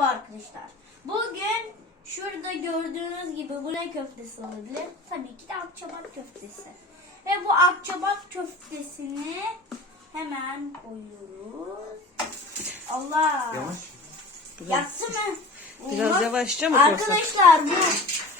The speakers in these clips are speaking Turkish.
Merhaba arkadaşlar. Bugün şurada gördüğünüz gibi bu ne köftesi olabilir? Tabii ki de akçabat köftesi. Ve bu akçabat köftesini hemen koyuyoruz. Allah. Yavaş. Yaktı mı? Biraz Olmaz. yavaşça mı koysak? Arkadaşlar bu,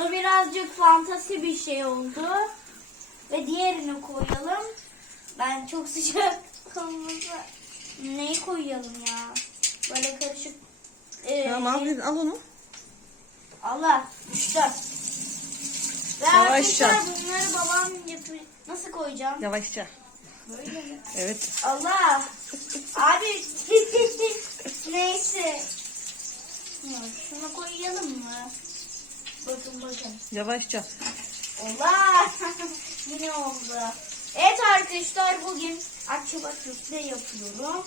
bu birazcık fantasi bir şey oldu. Ve diğerini koyalım. Ben çok sıcak olmasa neyi koyalım ya? Böyle karışık. Ee, Tamam al, al onu. Allah düştü. Ve Yavaşça. arkadaşlar bunları babam yapıyor. Nasıl koyacağım? Yavaşça. Böyle mi? Evet. Allah. Abi. Neyse. Ya, Şunu koyalım mı? Bakın bakın. Yavaşça. Allah. Yine oldu. Evet arkadaşlar bugün akçabat köfte yapıyorum.